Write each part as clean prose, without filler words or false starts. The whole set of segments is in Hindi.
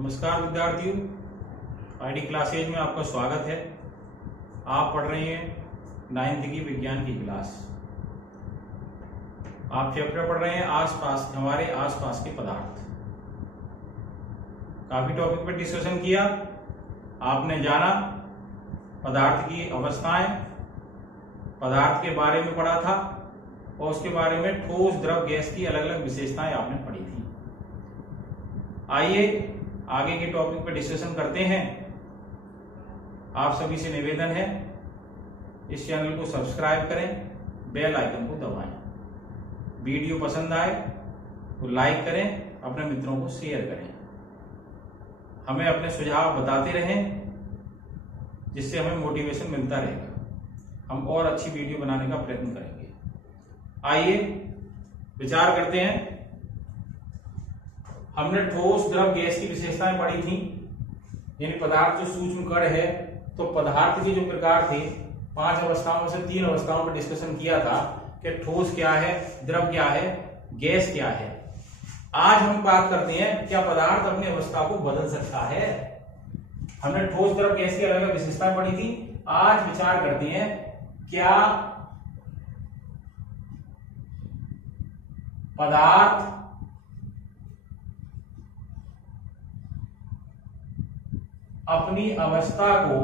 नमस्कार विद्यार्थियों, आईडी क्लासेज में आपका स्वागत है। आप पढ़ रहे हैं 9th की विज्ञान की क्लास। आप चैप्टर पढ़ रहे हैं आसपास, हमारे आसपास के पदार्थ। काफी टॉपिक पर डिस्कशन किया। आपने जाना पदार्थ की अवस्थाएं, पदार्थ के बारे में पढ़ा था और उसके बारे में ठोस, द्रव, गैस की अलग अलग विशेषताएं आपने पढ़ी थी। आइए आगे के टॉपिक पर डिस्कशन करते हैं। आप सभी से निवेदन है, इस चैनल को सब्सक्राइब करें, बेल आइकन को दबाएं। वीडियो पसंद आए तो लाइक करें, अपने मित्रों को शेयर करें। हमें अपने सुझाव बताते रहें, जिससे हमें मोटिवेशन मिलता रहेगा। हम और अच्छी वीडियो बनाने का प्रयत्न करेंगे। आइए विचार करते हैं। हमने ठोस, द्रव, गैस की विशेषताएं पढ़ी थी, यानी पदार्थ जो सूक्ष्म कण है। तो पदार्थ के जो प्रकार थे, 5 अवस्थाओं में से 3 अवस्थाओं पर डिस्कशन किया था कि ठोस क्या है, द्रव क्या है, गैस क्या है। आज हम बात करते हैं क्या पदार्थ अपनी अवस्था को बदल सकता है। हमने ठोस, द्रव, गैस की अलग अलग विशेषताएं पढ़ी थी। आज विचार करते हैं क्या पदार्थ अपनी अवस्था को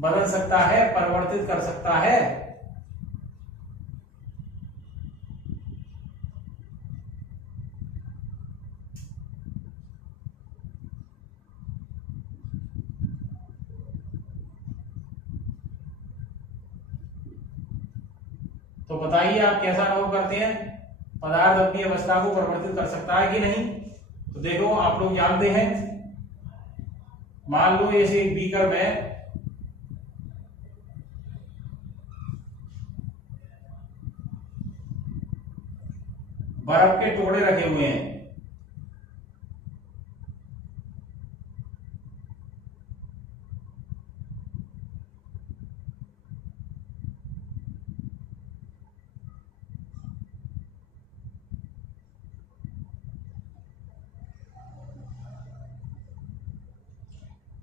बदल सकता है, परिवर्तित कर सकता है। तो बताइए आप कैसा अनुभव करते हैं, पदार्थ अपनी अवस्था को परिवर्तित कर सकता है कि नहीं। तो देखो, आप लोग जानते हैं, मान लो ऐसे एक बीकर में बर्फ के टुकड़े रखे हुए हैं।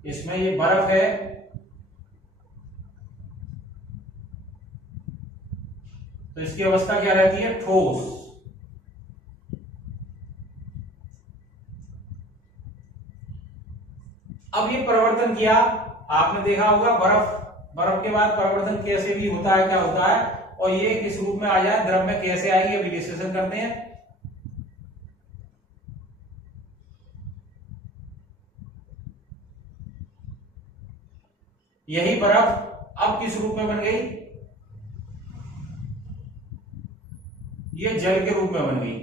इसमें ये बर्फ है, तो इसकी अवस्था क्या रहती है, ठोस। अब ये परिवर्तन किया, आपने देखा होगा बर्फ के बाद परिवर्तन कैसे भी होता है, क्या होता है, और ये किस रूप में आ जाए, द्रव में कैसे आएगी, अभी डिस्कशन करते हैं। यही बर्फ अब किस रूप में बन गई, ये जल के रूप में बन गई।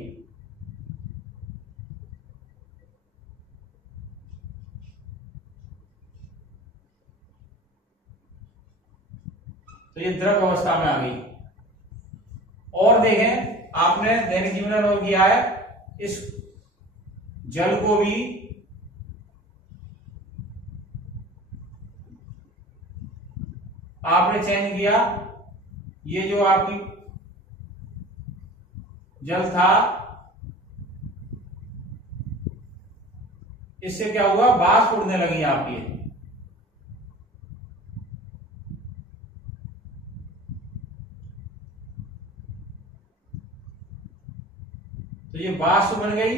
तो ये द्रव अवस्था में आ गई। और देखें, आपने दैनिक जीवन में अनुभव किया है, इस जल को भी आपने चेंज किया। ये जो आपकी जल था, इससे क्या हुआ, वाष्प उड़ने लगी आपकी। तो ये वाष्प बन गई,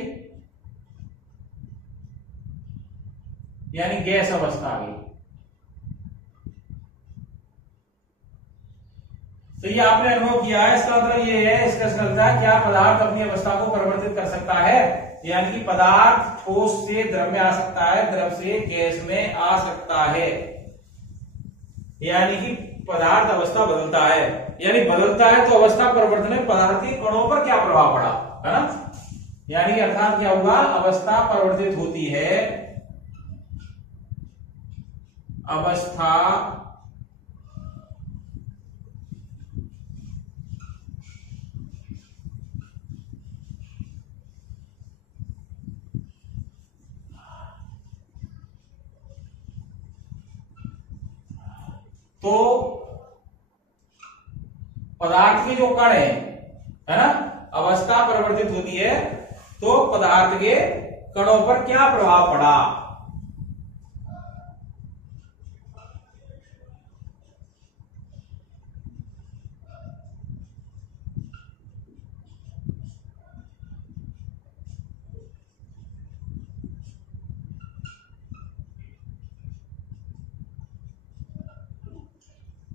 यानी गैस अवस्था आ गई। तो ये आपने अनुभव किया है। इसका मतलब ये है, इसका मतलब है क्या पदार्थ अपनी अवस्था को परिवर्तित कर सकता है, यानी कि पदार्थ ठोस से द्रव में आ सकता है, द्रव से गैस में आ सकता है। यानी कि पदार्थ अवस्था बदलता है, यानी बदलता है तो अवस्था परिवर्तन में पदार्थ के कणों पर क्या प्रभाव पड़ा, है ना। यानी कि अर्थात क्या हुआ, अवस्था परिवर्तित होती है, अवस्था तो पदार्थ के जो कण है ना, अवस्था परिवर्तित होती है तो पदार्थ के कणों पर क्या प्रभाव पड़ा।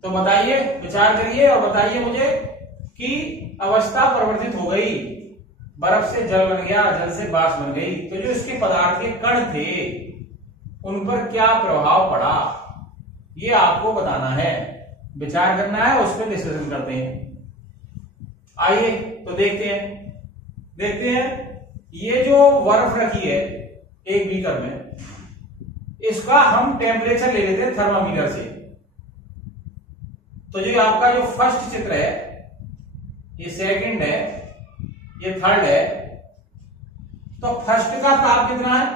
तो बताइए, विचार करिए और बताइए मुझे कि अवस्था परिवर्तित हो गई, बर्फ से जल बन गया, जल से बाष्प बन गई, तो जो इसके पदार्थ के कण थे उन पर क्या प्रभाव पड़ा, ये आपको बताना है, विचार करना है, उस पर डिस्कशन करते हैं। आइए तो देखते हैं ये जो बर्फ रखी है एक बीकर में, इसका हम टेम्परेचर ले लेते हैं थर्मामीटर से। तो जो आपका जो फर्स्ट चित्र है, ये सेकंड है, ये थर्ड है, तो फर्स्ट का ताप कितना है,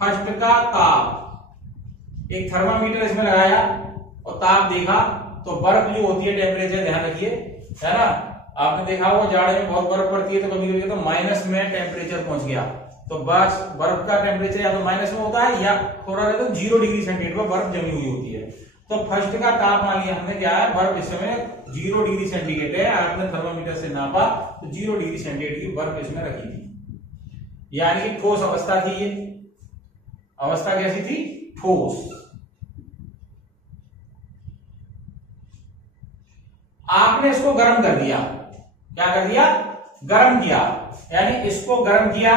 फर्स्ट का ताप, एक थर्मामीटर इसमें लगाया और ताप देखा, तो बर्फ जो होती है टेम्परेचर ध्यान रखिए, है ना, आपने देखा होगा जाड़े में बहुत बर्फ पड़ती है तो कभी कभी तो माइनस में टेम्परेचर पहुंच गया, तो बस बर्फ का टेम्परेचर या तो माइनस में होता है या थोड़ा रहता है 0 डिग्री सेंटीग्रेड पर बर्फ जमी हुई होती है। तो फर्स्ट का ताप मान लिया हमने, क्या है, बर्फ इस समय 0 डिग्री सेंटीग्रेड है, आपने थर्मामीटर से नापा तो 0 डिग्री सेंटीग्रेड की बर्फ इसमें रखी थी, यानी कि ठोस अवस्था थी। ये अवस्था कैसी थी, ठोस। आपने इसको गर्म कर दिया, क्या कर दिया, गर्म किया, यानी इसको गर्म किया,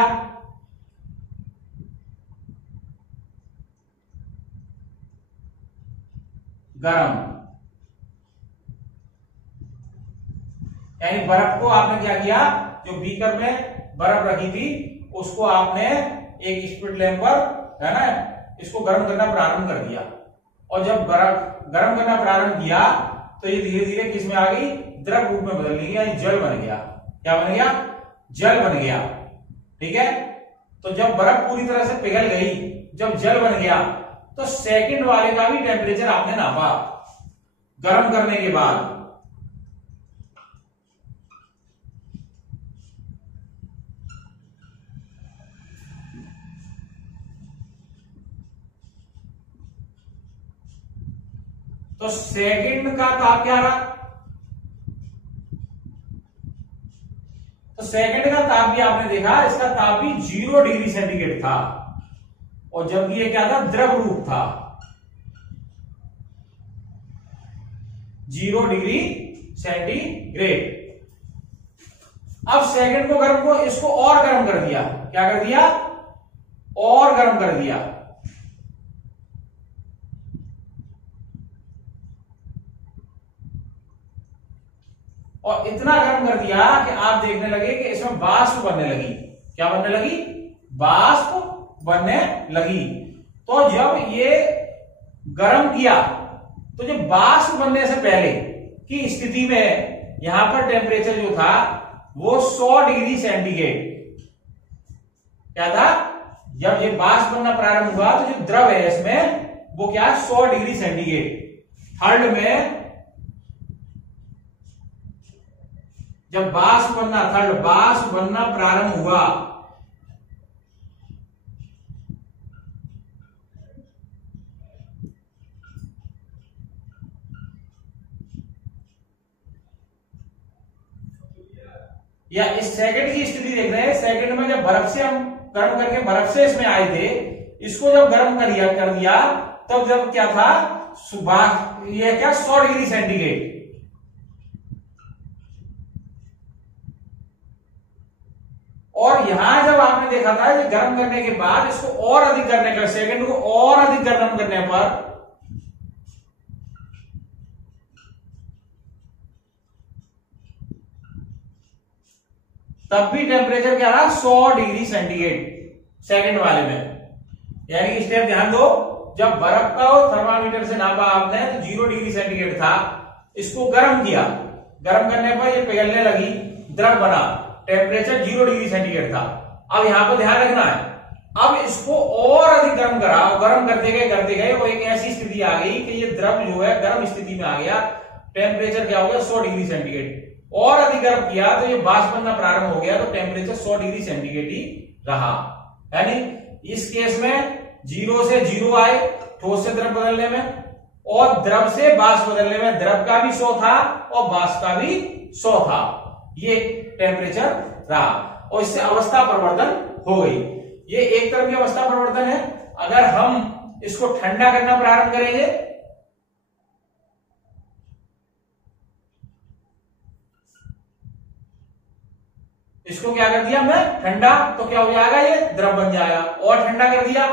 गर्म, यानी बर्फ को आपने क्या किया, जो बीकर में बर्फ रखी थी उसको आपने एक स्पिरिट लैंप पर, है ना, इसको गर्म करना प्रारंभ कर दिया, और जब बर्फ गर्म करना प्रारंभ किया तो ये धीरे धीरे किस में आ गई, द्रव रूप में बदल गई, यानी जल बन गया। क्या बन गया, जल बन गया। ठीक है, तो जब बर्फ पूरी तरह से पिघल गई, जब जल बन गया, तो सेकंड वाले का भी टेम्परेचर आपने नापा गर्म करने के बाद। तो सेकंड का ताप क्या रहा, तो सेकंड का ताप भी आपने देखा, इसका ताप भी 0 डिग्री सेंटीग्रेड था, और जबकि ये क्या था, द्रव रूप था, 0 डिग्री सेंटीग्रेड। अब सेकंड को गर्म को, इसको और गर्म कर दिया, क्या कर दिया, और गर्म कर दिया, और इतना गर्म कर दिया कि आप देखने लगे कि इसमें वाष्प बनने लगी। क्या बनने लगी, वाष्प बनने लगी। तो जब ये गर्म किया, तो जब वाष्प बनने से पहले की स्थिति में यहां पर टेम्परेचर जो था वो 100 डिग्री सेंटीग्रेड, क्या था, जब ये वाष्प बनना प्रारंभ हुआ तो जो द्रव है इसमें वो क्या, 100 डिग्री सेंटीग्रेड। थर्ड में जब वाष्प बनना, थर्ड वाष्प बनना प्रारंभ हुआ, या इस सेकंड की स्थिति देख रहे हैं, सेकंड में जब बर्फ से हम गर्म करके बर्फ से इसमें आए थे, इसको जब गर्म कर दिया तब जब क्या था, सुबह ये क्या, 100 डिग्री सेंटीग्रेड। और यहां जब आपने देखा था कि गर्म करने के बाद इसको और अधिक करने का, सेकंड को और अधिक गर्म करने पर तब भी टेम्परेचर क्या रहा, 100 डिग्री सेंटीग्रेड सेकंड वाले में। यानी कि स्टेप ध्यान दो, जब बर्फ का थर्मामीटर से नापा आपने तो 0 डिग्री सेंटीग्रेड था, इसको गर्म किया, गर्म करने पर ये पिघलने लगी, द्रव बना, टेम्परेचर 0 डिग्री सेंटीग्रेड था। अब यहां पर ध्यान रखना है, अब इसको और अधिक गर्म करा, गर्म करते गए वो एक ऐसी स्थिति आ गई कि ये द्रव जो है गर्म स्थिति में आ गया, टेम्परेचर क्या हो गया 100 डिग्री सेंटीग्रेड, और अधिक गर्म किया तो ये वाष्प बनना प्रारंभ हो गया, तो टेम्परेचर 100 डिग्री सेंटीग्रेड ही रहा। यानी इस केस में 0 से 0 आए ठोस से द्रव बदलने में, और द्रव से वाष्प बदलने में द्रव का भी 100 था और वाष्प का भी 100 था, ये टेम्परेचर रहा, और इससे अवस्था परिवर्तन हो गई। ये एक तरफ की अवस्था परिवर्तन है। अगर हम इसको ठंडा करना प्रारंभ करेंगे, इसको क्या कर दिया मैं ठंडा, तो क्या हो जाएगा, ये द्रव बन जाएगा, और ठंडा कर दिया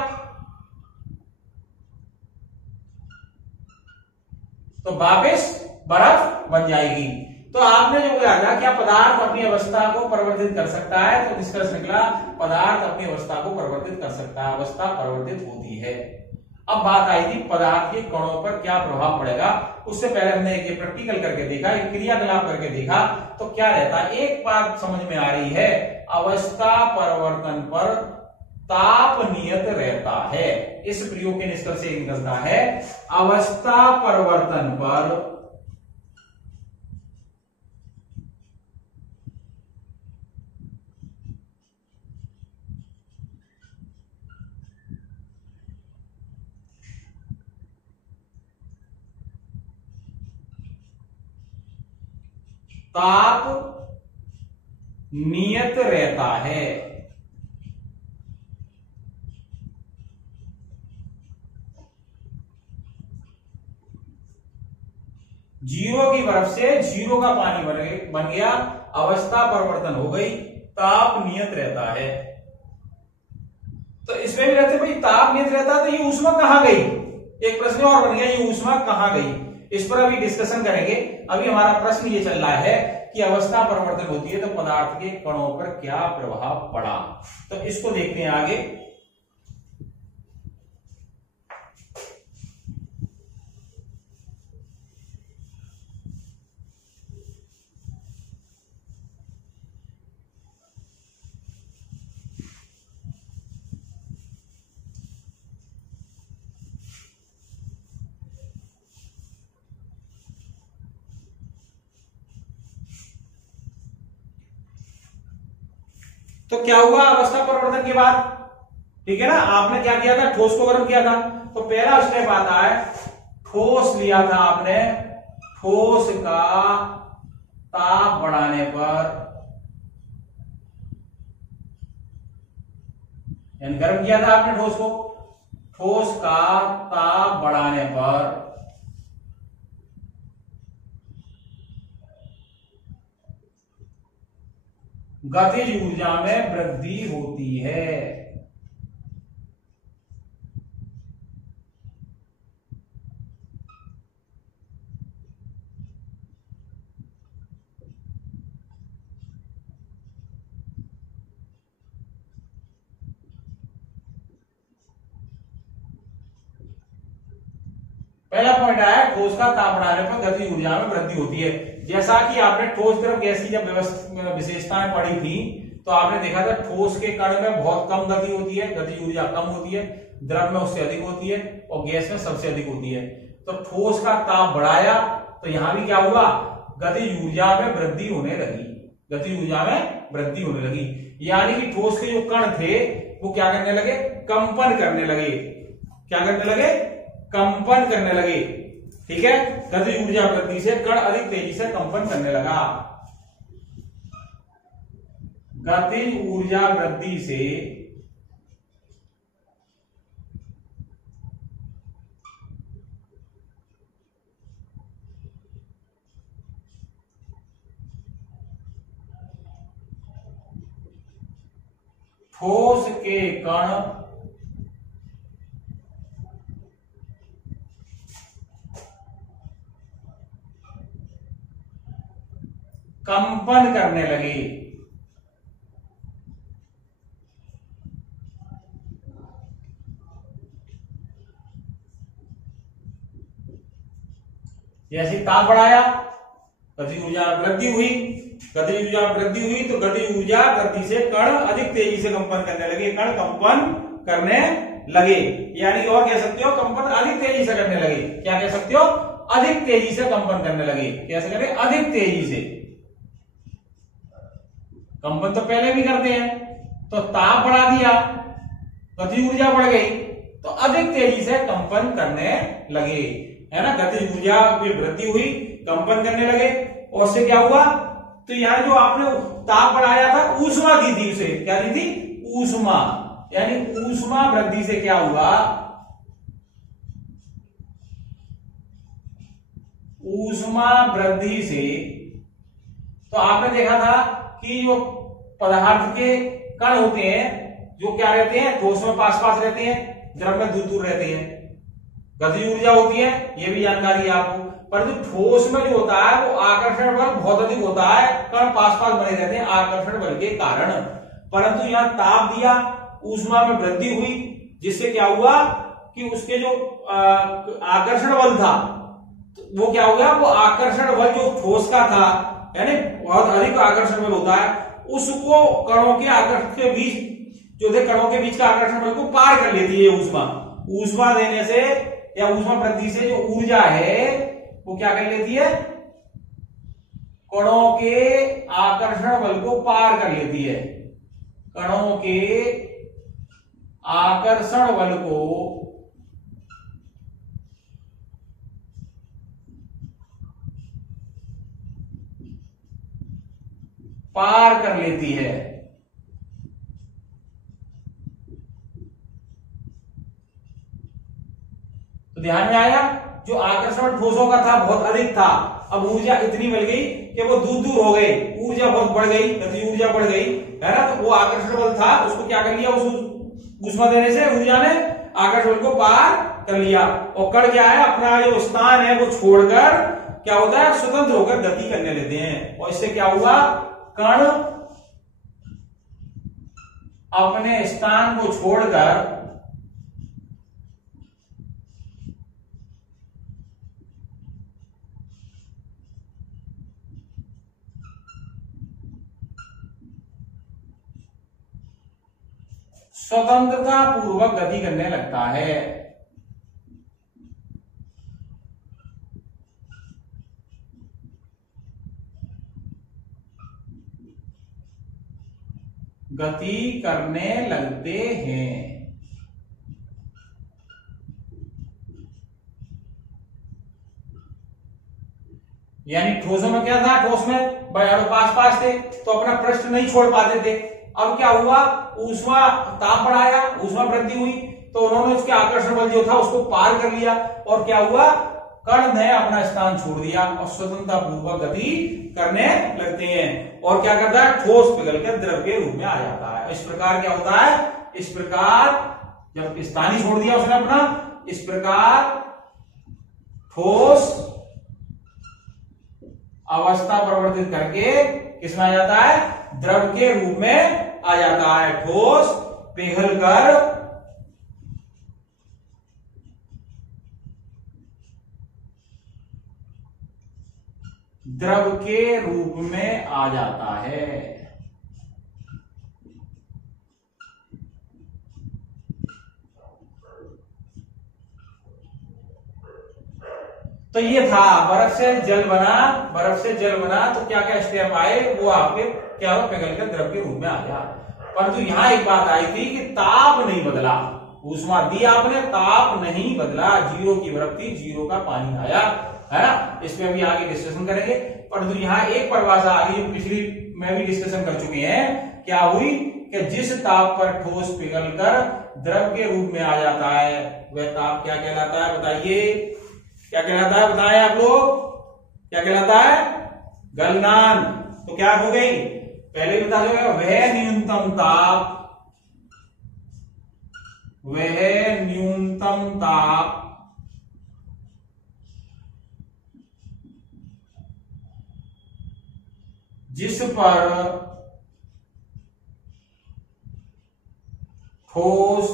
तो वापस बर्फ बन जाएगी। तो आपने जो बोला था क्या पदार्थ अपनी अवस्था को परिवर्तित कर सकता है, तो निष्कर्ष निकला पदार्थ अपनी अवस्था को परिवर्तित कर सकता है, अवस्था परिवर्तित होती है। अब बात आई थी पदार्थ के कणों पर क्या प्रभाव पड़ेगा। उससे पहले हमने एक प्रैक्टिकल करके देखा, एक क्रियाकलाप करके देखा, तो क्या रहता है, एक बात समझ में आ रही है, अवस्था परिवर्तन पर ताप नियत रहता है। इस प्रयोग के निष्कर्ष से निकलता है अवस्था परिवर्तन पर ताप नियत रहता है। जीरो की बर्फ से 0 का पानी बन गया, अवस्था परिवर्तन हो गई, ताप नियत रहता है। तो इसमें भी रहते भाई ताप नियत रहता, तो ये ऊष्मा कहां गई, एक प्रश्न और बन गया, ये ऊष्मा कहां गई, इस पर अभी डिस्कशन करेंगे। अभी हमारा प्रश्न ये चल रहा है कि अवस्था परिवर्तन होती है तो पदार्थ के कणों पर क्या प्रभाव पड़ा, तो इसको देखते हैं आगे। तो क्या हुआ अवस्था परिवर्तन के बाद, ठीक है ना, आपने क्या किया था, ठोस को गर्म किया था, तो पहला स्टेप आता है, ठोस लिया था आपने, ठोस का ताप बढ़ाने पर, यानी गर्म किया था आपने ठोस को, ठोस का ताप बढ़ाने पर गतिज ऊर्जा में वृद्धि होती है। पहला पॉइंट आया ठोस का ताप बढ़ाने पर गतिज ऊर्जा में वृद्धि होती है। जैसा कि आपने ठोस द्रव गैस की जब विशेषताएं पढ़ी थी, तो आपने देखा था ठोस के कण में बहुत कम गति होती है, गतिज ऊर्जा कम होती है, द्रव में उससे अधिक होती है और गैस में सबसे अधिक होती है। तो ठोस का ताप बढ़ाया तो यहां भी क्या हुआ, गतिज ऊर्जा में वृद्धि होने लगी, गतिज ऊर्जा में वृद्धि होने लगी, यानी कि ठोस के जो कण थे वो क्या करने लगे, कंपन करने लगे, क्या करने लगे, कंपन करने लगे, ठीक है। गतिज ऊर्जा वृद्धि से कण अधिक तेजी से कंपन करने लगा, गतिज ऊर्जा वृद्धि से ठोस के कण कंपन करने लगे, जैसे ताप बढ़ाया गतिज ऊर्जा वृद्धि हुई, गतिज ऊर्जा वृद्धि हुई तो गतिज ऊर्जा वृद्धि से कण अधिक तेजी से कंपन करने लगे, कण कंपन करने लगे, यानी और कह सकते हो कंपन अधिक तेजी से करने लगे। क्या कह सकते हो? अधिक तेजी से कंपन करने लगे। कैसे करें? अधिक तेजी से। कंपन तो पहले भी करते हैं, तो ताप बढ़ा दिया, गतिज ऊर्जा बढ़ गई, तो अधिक तेजी से कंपन करने लगे, है ना। गतिज ऊर्जा की वृद्धि हुई, कंपन करने लगे, और उससे क्या हुआ? तो यहां जो आपने ताप बढ़ाया था, ऊष्मा दी थी उसे, क्या दी थी? ऊष्मा, यानी ऊष्मा वृद्धि से क्या हुआ? ऊष्मा वृद्धि से, तो आपने देखा था कि जो पदार्थ के कण होते हैं, जो क्या रहते हैं? ठोस में पास पास रहते हैं, द्रव में दूर दूर रहते हैं। गतिज ऊर्जा होती है, ये भी जानकारी है आपको। परंतु ठोस में जो होता है वो आकर्षण बल बहुत अधिक होता है, कण पास पास बने रहते हैं आकर्षण बल के कारण। परंतु यहां ताप दिया, ऊष्मा में वृद्धि हुई, जिससे क्या हुआ कि उसके जो आकर्षण बल था, वो क्या हो गया? वो आकर्षण बल जो ठोस का था, यानी बहुत अधिक आकर्षण बल होता है, उसको कणों के आकर्षण के बीच जो थे, कणों के बीच का आकर्षण बल को पार कर लेती है ऊष्मा। ऊष्मा देने से या ऊष्मा वृद्धि से जो ऊर्जा है वो क्या कर लेती है? कणों के आकर्षण बल को पार कर लेती है। कणों के आकर्षण बल को पार कर लेती है। तो ध्यान में आया? जो आकर्षण ठोसों का था बहुत अधिक था, अब ऊर्जा इतनी मिल गई कि वो दूर दूर हो गए, ऊर्जा बहुत बढ़ गई, गति ऊर्जा बढ़ गई, है ना। तो वो आकर्षण बल था, उसको क्या कर लिया? उस ऊष्मा देने से ऊर्जा ने आकर्षण बल को पार कर लिया, और कण क्या है? अपना जो स्थान है वो छोड़कर क्या होता है? स्वतंत्र होकर गति करने लेते हैं। और इससे क्या हुआ? कण अपने स्थान को छोड़कर स्वतंत्रता पूर्वक गति करने लगता है। गति करने लगते हैं। यानी ठोसों में क्या था? ठोस में पास पास थे, तो अपना पृष्ठ नहीं छोड़ पाते थे। अब क्या हुआ? ऊष्मा, ताप बढ़ाया, ऊष्मा वृद्धि हुई, तो उन्होंने उसके आकर्षण बल जो था उसको पार कर लिया, और क्या हुआ? कण ने अपना स्थान छोड़ दिया और स्वतंत्रता पूर्वक गति करने लगते हैं। और क्या करता है? ठोस पिघलकर द्रव के रूप में आ जाता है। इस प्रकार क्या होता है? इस प्रकार जब स्थान ही छोड़ दिया उसने अपना, इस प्रकार ठोस अवस्था परिवर्तित करके किसमें आ जाता है? द्रव के रूप में आ जाता है। ठोस पिघलकर द्रव के रूप में आ जाता है। तो ये था बर्फ से जल बना, बर्फ से जल बना, तो क्या क्या स्टेप आए वो आपके क्या हो? पिघलकर द्रव के रूप में आ गया। परंतु यहां एक बात आई थी कि ताप नहीं बदला। ऊष्मा दी आपने, ताप नहीं बदला, जीरो की बर्फ थी, जीरो का पानी आया, है ना। इस पे अभी आगे डिस्कशन करेंगे। परंतु यहाँ एक परिभाषा आ गई, पिछली में भी डिस्कशन कर चुके हैं। क्या हुई कि जिस ताप पर ठोस पिघलकर द्रव के रूप में आ जाता है वह ताप क्या कहलाता है? बताइए, क्या कहलाता है? बताएं आप लोग, क्या कहलाता है? गलनान। तो क्या हो गई? पहले बता दो, वह न्यूनतम ताप, वह न्यूनतम ताप जिस पर ठोस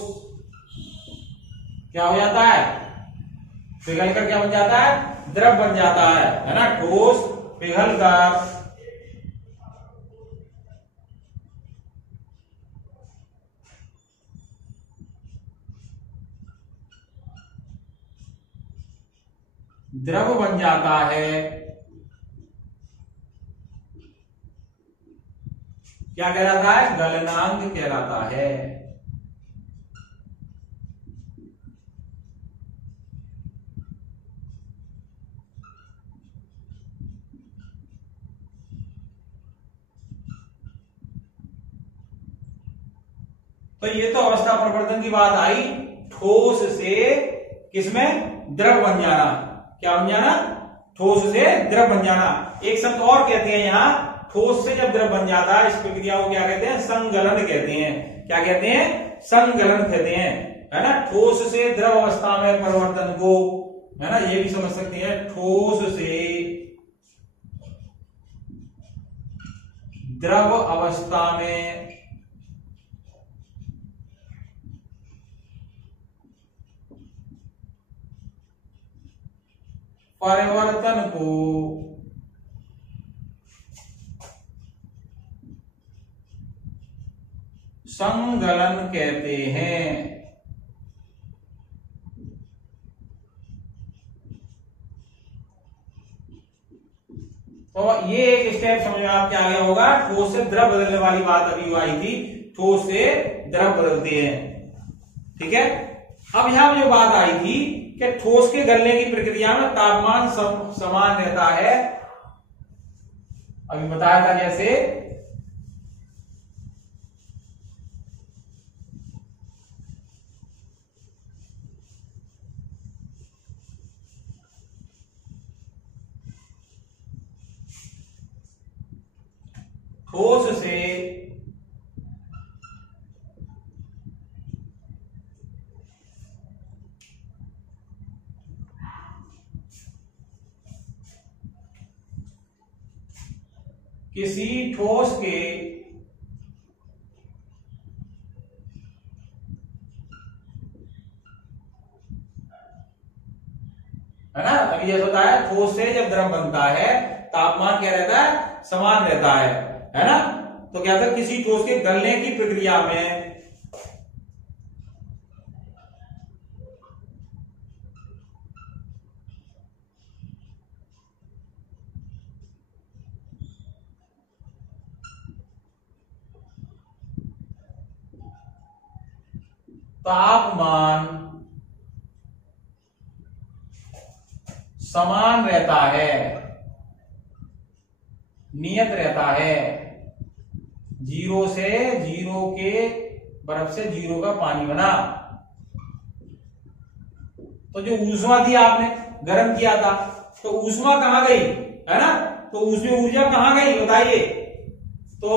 क्या हो जाता है? पिघलकर क्या बन जाता है? द्रव बन जाता है ना। ठोस पिघलकर द्रव बन जाता है, क्या कहलाता है? गलनांक कहलाता है। तो ये तो अवस्था परिवर्तन की बात आई। ठोस से किसमें? द्रव बन जाना। क्या बन जाना? ठोस से द्रव बन जाना। एक शब्द और कहते हैं यहां, ठोस से जब द्रव बन जाता है इस प्रक्रिया को क्या कहते हैं? संगलन कहते हैं। क्या कहते हैं? संगलन कहते हैं, है ना। ठोस से द्रव अवस्था में परिवर्तन को, है ना, ये भी समझ सकते हैं। ठोस से द्रव अवस्था में परिवर्तन को संगलन कहते हैं। तो ये एक स्टेप समझ में आपके आ गया होगा। ठोस से द्रव बदलने वाली बात अभी आई थी, ठोस से द्रव बदलते हैं, ठीक है। अब यहां जो बात आई थी कि ठोस के गलने की प्रक्रिया में तापमान समान रहता है, अभी बताया था कैसे। ठोस से किसी ठोस के है ना, अभी ये होता है ठोस से जब द्रव बनता है तापमान क्या रहता है? समान रहता है ना। तो क्या था? किसी ठोस के गलने की प्रक्रिया में तापमान समान रहता है, नियत रहता है। 0 से 0 के बर्फ से 0 का पानी बना। तो जो ऊष्मा थी आपने गर्म किया था, तो ऊष्मा कहां गई, है ना। तो उसमें ऊर्जा कहां गई बताइए? तो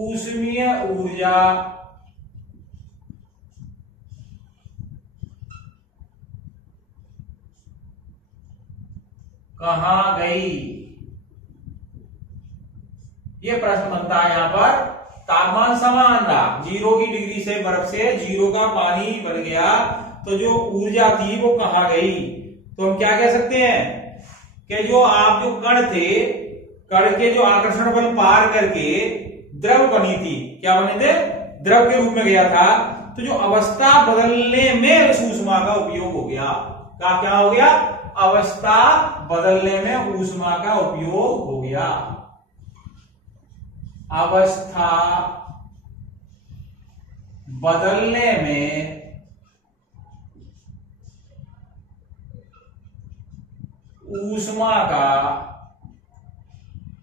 ऊष्मीय ऊर्जा कहां गई, ये प्रश्न बनता है यहां पर। तापमान समान रहा, 0 की डिग्री से बर्फ से 0 का पानी बन गया, तो जो ऊर्जा थी वो कहां गई? तो हम क्या कह सकते हैं कि जो कण थे, कण के जो आकर्षण बल पार करके द्रव बनी थी, क्या बने थे? द्रव के रूप में गया था। तो जो अवस्था बदलने में उस ऊष्मा का उपयोग हो गया, क्या हो गया? अवस्था बदलने में ऊष्मा का उपयोग हो गया। अवस्था बदलने में ऊष्मा का,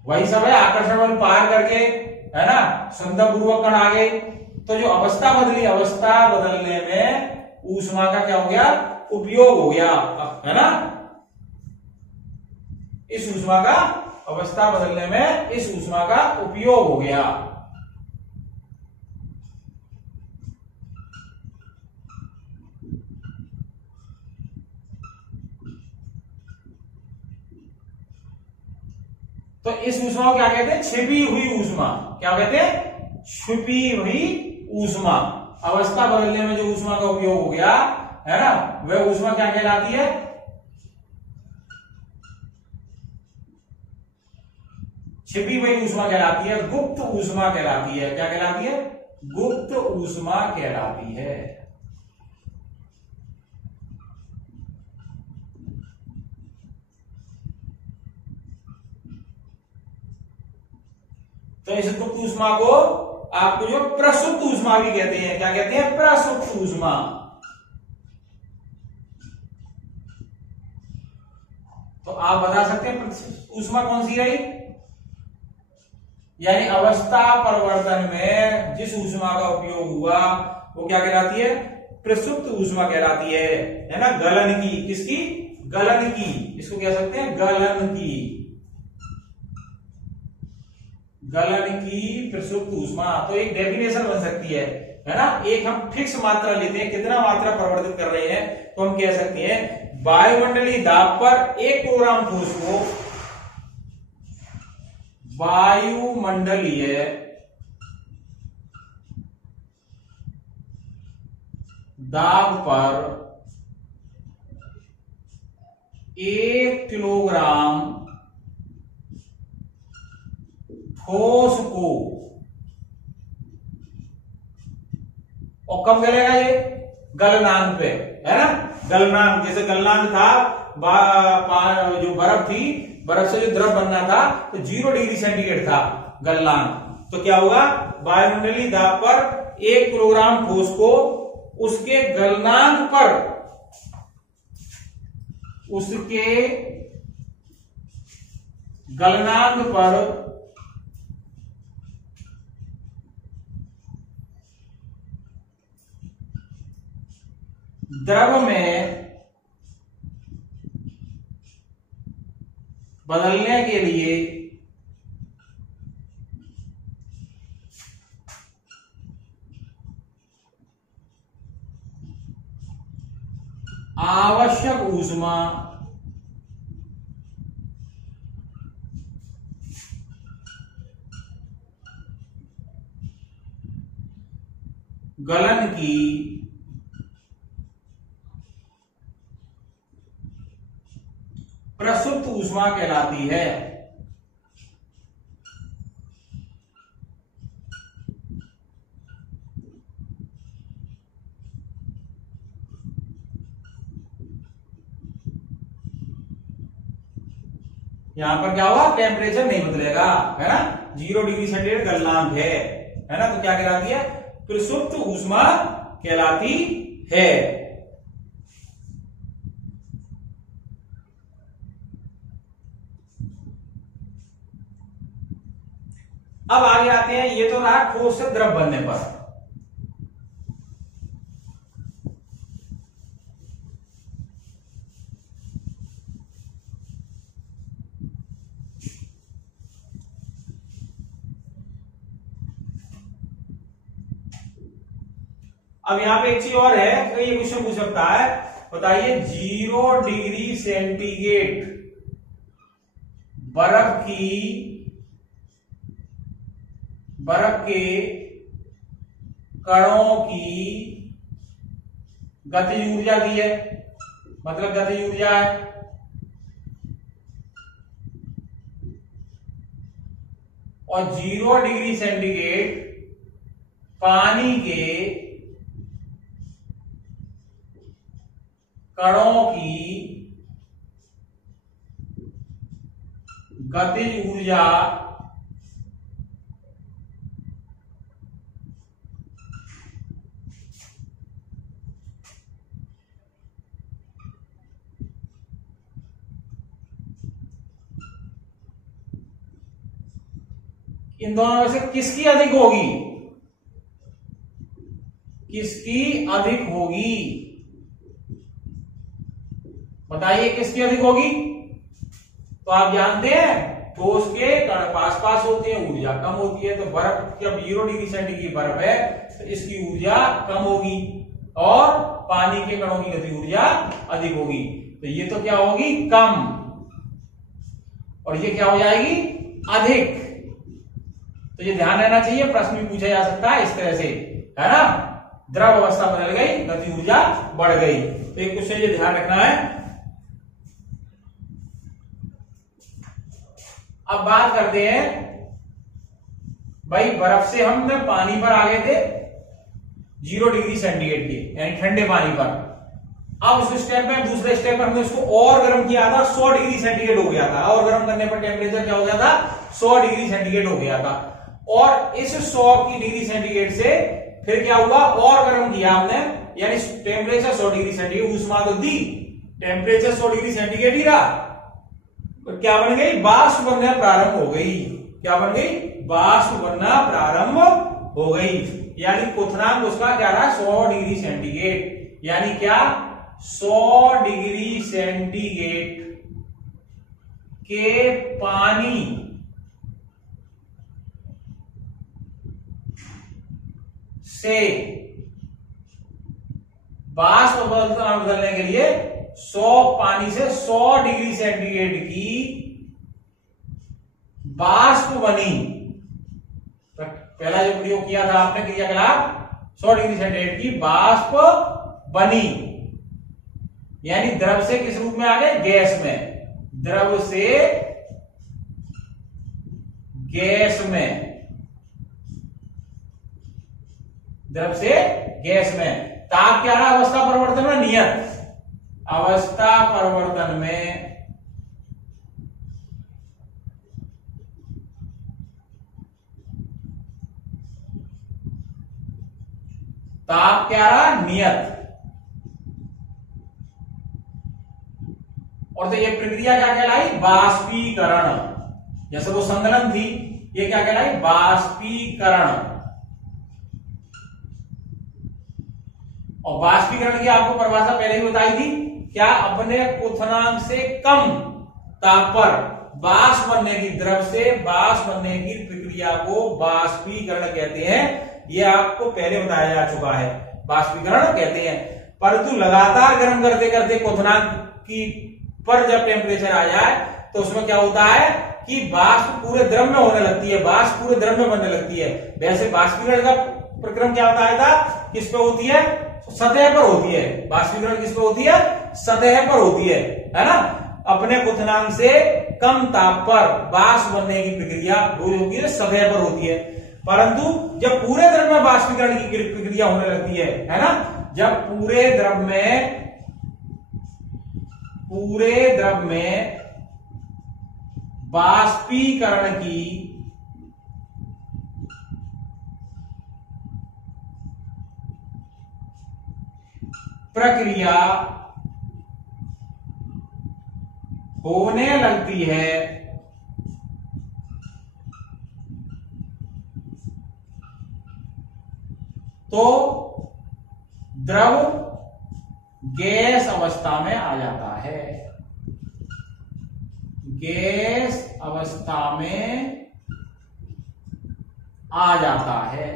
वही सब है, आकर्षण बल पार करके, है ना, संदर्भपूर्वक कण आ गए। तो जो अवस्था बदली, अवस्था बदलने में ऊष्मा का क्या हो गया? उपयोग हो गया, है ना। इस ऊष्मा का, अवस्था बदलने में इस ऊष्मा का उपयोग हो गया। तो इस ऊष्मा को क्या कहते हैं? छिपी हुई ऊष्मा। क्या कहते हैं? छिपी हुई ऊष्मा। अवस्था बदलने में जो ऊष्मा का उपयोग हो गया, है ना, वह ऊष्मा क्या कहलाती है? छिपी हुई ऊष्मा कहलाती है, गुप्त ऊष्मा कहलाती है। क्या कहलाती है? गुप्त ऊष्मा कहलाती है। तो इस गुप्त ऊष्मा को आपको जो प्रसुप्त ऊष्मा भी कहते हैं। क्या कहते हैं? प्रसुप्त ऊष्मा। तो आप बता सकते हैं ऊष्मा कौन सी रही? यानी अवस्था परिवर्तन में जिस ऊष्मा का उपयोग हुआ वो क्या कहलाती है? प्रसुप्त ऊष्मा कहलाती है ना? गलन की, किसकी? गलन की। इसको कह सकते हैं गलन की, गलन की प्रसुप्त ऊष्मा। तो एक डेफिनेशन बन सकती है ना? एक हम फिक्स मात्रा लेते हैं, कितना मात्रा परिवर्तित कर रहे हैं, तो हम कह सकते हैं वायुमंडलीय दाब पर 1 किलोग्राम ठोस को वायुमंडलीय दाब पर 1 किलोग्राम ठोस को, और कब गलेगा ये? गलनांक पे, है ना? गलनांक, जैसे गलनांक था जो बर्फ थी, बर्फ से जो द्रव बनना था तो 0 डिग्री सेंटीग्रेड था गलनांक। तो क्या होगा? वायुमंडलीय दाब पर 1 किलोग्राम ठोस को उसके गलनांक पर, उसके गलनांक पर द्रव में बदलने के लिए आवश्यक ऊष्मा गलन की प्रसुप्त ऊष्मा कहलाती है। यहां पर क्या होगा? टेम्परेचर नहीं बदलेगा, है ना? 0 डिग्री सेंटीग्रेड गलनांक है ना? तो क्या कहलाती है? प्रसुप्त ऊष्मा कहलाती है। अब आगे आते हैं, ये तो रहा ठोस से द्रव बनने पर। अब यहां पे एक चीज और है, ये क्वेश्चन पूछ सकता है, बताइए 0 डिग्री सेंटीग्रेड बर्फ के कणों की गतिज ऊर्जा दी है, मतलब गतिज ऊर्जा है, और 0 डिग्री सेंटीग्रेड पानी के कणों की गतिज ऊर्जा इन दोनों में से किसकी अधिक होगी? किसकी अधिक होगी? बताइए किसकी अधिक होगी? तो आप जानते हैं ठोस के कण पास पास होते हैं, ऊर्जा कम होती है। तो बर्फ जब 0 डिग्री सेंटीग्रेड की बर्फ है तो इसकी ऊर्जा कम होगी और पानी के कणों की गति ऊर्जा अधिक होगी। तो ये तो क्या होगी? कम, और ये क्या हो जाएगी? अधिक। तो ये ध्यान रहना चाहिए, प्रश्न भी पूछा जा सकता है इस तरह से, है ना? द्रव अवस्था बदल गई, गति ऊर्जा बढ़ गई। तो एक क्वेश्चन ये ध्यान रखना है। अब बात करते हैं भाई, बर्फ से हम पानी पर आ गए थे 0 डिग्री सेंटीग्रेड के, यानी ठंडे पानी पर। अब उस स्टेप में, दूसरे स्टेप में हमने उसको और गर्म किया था, 100 डिग्री सेंटीग्रेड हो गया था। और गर्म करने पर टेम्परेचर क्या हो गया था? 100 डिग्री सेंटीग्रेड हो गया था। और इस 100 की डिग्री सेंटीग्रेड से फिर क्या हुआ, और गर्म किया हमने, यानी टेम्परेचर 100 डिग्री सेंटीग्रेड, ऊष्मा तो दी, टेम्परेचर 100 डिग्री सेंटीग्रेड ही रहा, तो क्या बन गई, वाष्प बनना प्रारंभ हो गई। क्या बन गई, वाष्प बनना प्रारंभ हो गई। यानी क्वथनांक उसका क्या रहा, 100 डिग्री सेंटीग्रेड। यानी क्या, 100 डिग्री सेंटीग्रेड के पानी से वाष्प बदलने के लिए 100 पानी से 100 डिग्री सेंटीग्रेड की वाष्प बनी। पहला जो प्रयोग किया था आपने क्रियाकलाप, 100 डिग्री सेंटीग्रेड की वाष्प बनी, यानी द्रव से किस रूप में आ गए, गैस में, द्रव से गैस में, द्रव से गैस में। ताप क्या रहा, अवस्था परिवर्तन में नियत, अवस्था परिवर्तन में ताप क्या रहा, नियत। और तो ये प्रक्रिया क्या कहलाई, वाष्पीकरण। जैसे वो संघनन थी, ये क्या कहलाई, वाष्पीकरण। और वाष्पीकरण की आपको परिभाषा पहले ही बताई थी, क्या, अपने क्वथनांक से कम ताप पर वाष्प बनने की, द्रव से वाष्प बनने की प्रक्रिया को वाष्पीकरण कहते हैं। ये आपको पहले बताया जा चुका है, वाष्पीकरण कहते हैं। परंतु लगातार गर्म करते करते क्वथनांक की पर जब टेम्परेचर आ जाए तो उसमें क्या होता है कि वाष्प पूरे द्रव में होने लगती है, वाष्प पूरे द्रव में बनने लगती है। वैसे वाष्पीकरण का प्रक्रम क्या बताया था, किस पे होती है, सतह पर होती है। वाष्पीकरण किस पे होती है, सतह पर होती है ना। अपने क्वथनांक से कम ताप पर वाष्प बनने की प्रक्रिया जो होती है सतह पर होती है। परंतु जब पूरे द्रव में वाष्पीकरण की प्रक्रिया होने लगती है ना, जब पूरे द्रव में वाष्पीकरण की प्रक्रिया होने लगती है तो द्रव गैस अवस्था में आ जाता है, गैस अवस्था में आ जाता है।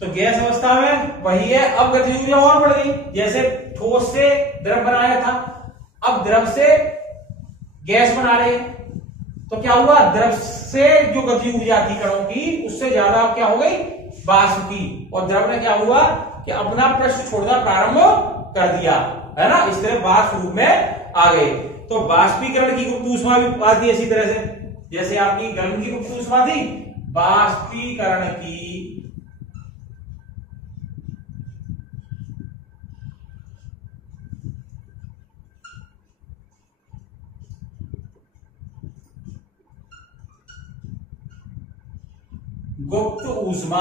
तो गैस अवस्था में वही है। अब गतिज ऊर्जा और बढ़ गई, जैसे ठोस से द्रव बनाया था, अब द्रव से गैस बना रहे, तो क्या हुआ, द्रव से जो गतिज ऊर्जा थी कणों की, उससे ज्यादा क्या हो गई, वाष्प की। और द्रव ने क्या हुआ कि अपना पृष्ठ छोड़ना प्रारंभ कर दिया, है ना। इस तरह वाष्प रूप में आ गए। तो वाष्पीकरण की गुप्त ऊष्मा भी आती है इसी तरह से, जैसे आपकी गर्म की गुप्त ऊष्मा थी, वाष्पीकरण की गुप्त ऊष्मा।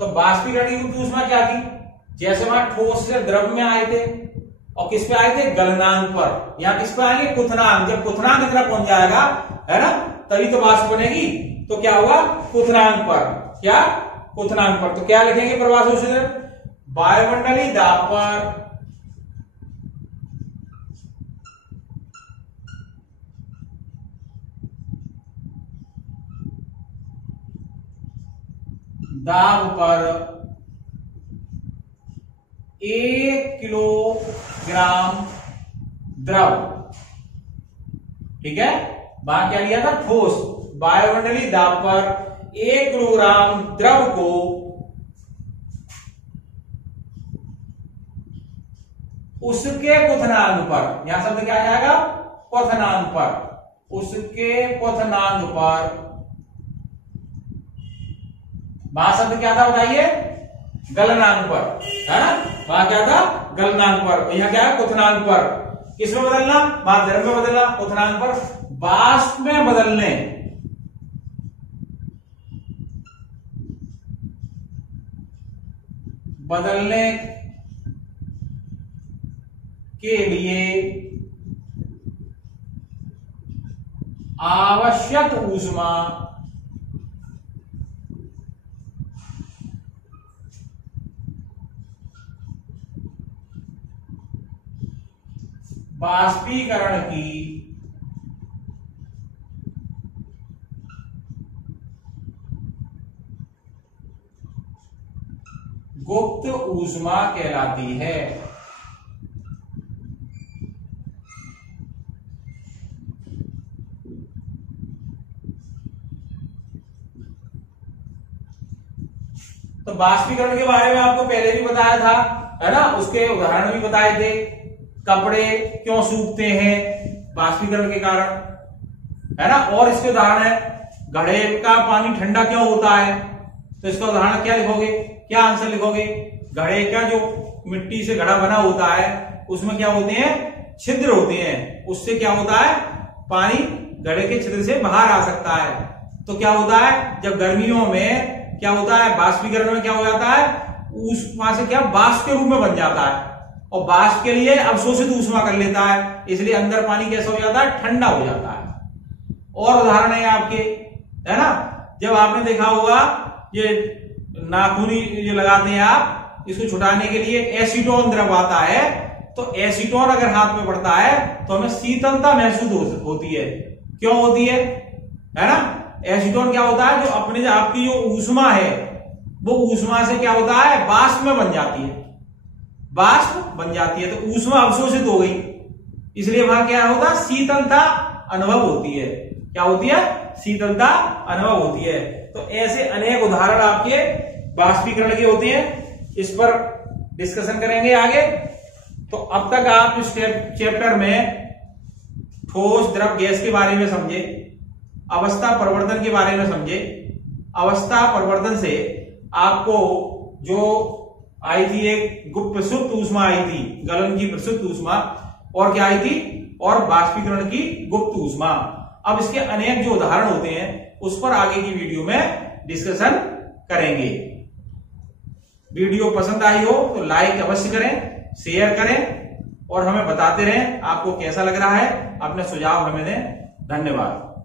तो वाष्पीकरण की गुप्त ऊष्मा क्या थी, जैसे वहां ठोस से द्रव में आए थे, और किस पे आए थे, गलनांक पर। यहां किस पे आएंगे, क्वथनांक। जब क्वथनांक इतना पहुंच जाएगा, है ना, तभी तो वाष्प बनेगी। तो क्या हुआ, क्वथनांक पर, क्या, क्वथनांक पर। तो क्या लिखेंगे परिभाषा उसी तरह, वायुमंडलीय दाब पर दाब पर 1 किलोग्राम द्रव, ठीक है। वहां क्या लिया था, ठोस। वायुमंडलीय दाब पर 1 किलोग्राम द्रव को उसके क्वथनांक पर, यहां शब्द क्या आ जाएगा, क्वथनांक पर, उसके क्वथनांक पर। वहां शब्द क्या था बताइए, गलनांक पर, है ना, वहां क्या था, गलनांक पर, यहाँ क्या है, क्वथनांक पर। किसमें बदलना, माध्यम में बदलना, क्वथनांक पर। वाष्प में बदलने के लिए आवश्यक ऊष्मा वाष्पीकरण की गुप्त ऊष्मा कहलाती है। तो वाष्पीकरण के बारे में आपको पहले भी बताया था, है ना, उसके उदाहरण भी बताए थे। कपड़े क्यों सूखते हैं, वाष्पीकरण के कारण, है ना। और इसके उदाहरण है, घड़े का पानी ठंडा क्यों होता है, तो इसका उदाहरण क्या लिखोगे, क्या आंसर लिखोगे, घड़े का जो मिट्टी से घड़ा बना होता है उसमें क्या होते हैं, छिद्र होते हैं, उससे क्या होता है, पानी घड़े के छिद्र से बाहर आ सकता है। तो क्या होता है, जब गर्मियों में क्या होता है, वाष्पीकरण में क्या हो जाता है, ऊष्मा से क्या वाष्प के रूप में बन जाता है, और वाष्प के लिए अवशोषित ऊष्मा कर लेता है, इसलिए अंदर पानी कैसा हो जाता है, ठंडा हो जाता है। और उदाहरण है आपके, है ना, जब आपने देखा होगा ये नाखूनी जो लगाते हैं आप, इसको छुटाने के लिए एसीटोन द्रव आता है, तो एसीटोन अगर हाथ में पड़ता है तो हमें शीतलता महसूस होती है। क्यों होती है ना, एसीटोन क्या होता है, जो अपने आपकी जो ऊष्मा है वो ऊष्मा से क्या होता है, वाष्प में बन जाती है, वाष्प बन जाती है, तो ऊष्मा अवशोषित हो गई, इसलिए वहां क्या होता है, शीतलता अनुभव होती है। क्या होती है, शीतलता अनुभव होती है। तो ऐसे अनेक उदाहरण आपके वाष्पीकरण के होते हैं, इस पर डिस्कशन करेंगे आगे। तो अब तक आप इस चैप्टर में ठोस द्रव गैस के बारे में समझे, अवस्था परिवर्तन के बारे में समझे। अवस्था परिवर्तन से आपको जो आई थी, एक गुप्त प्रसुप्त ऊष्मा आई थी, गलन की प्रसुप्त ऊष्मा, और क्या आई थी, और वाष्पीकरण की गुप्त ऊष्मा। अब इसके अनेक जो उदाहरण होते हैं उस पर आगे की वीडियो में डिस्कशन करेंगे। वीडियो पसंद आई हो तो लाइक अवश्य करें, शेयर करें, और हमें बताते रहें आपको कैसा लग रहा है, अपने सुझाव हमें दें। धन्यवाद।